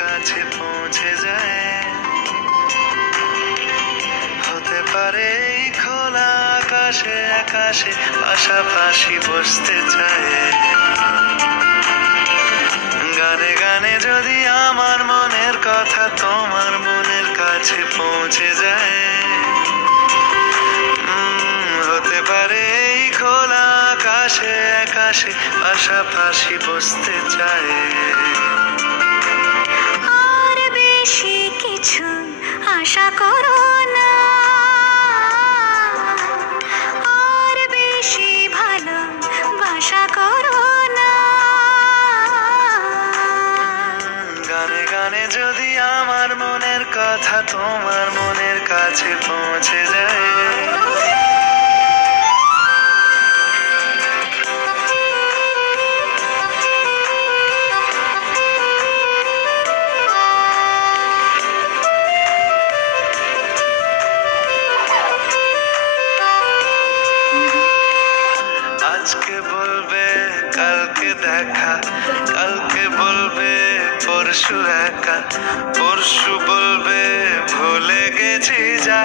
কাছে পৌঁছে যায়। হতে পারে এই খোলা আকাশে আকাশে পাশাপাশি বসতে চায়। গানে গানে যদি আমার মনের কথা তোমার মনের কাছে পৌঁছে যায়। হতে পারে এই খোলা আকাশে আকাশে পাশাপাশি বসতে চায়। আর বেশি কিছু আশা করো না, আর বেশি ভালোবাসা করো না। গানে গানে যদি আমার মনের কথা তোমার মনের কাছে পৌঁছে যায়। আজকে বলবে কালকে দেখা, কালকে বলবে পরশু একা, পরশু বলবে ভুলে গেছি যা।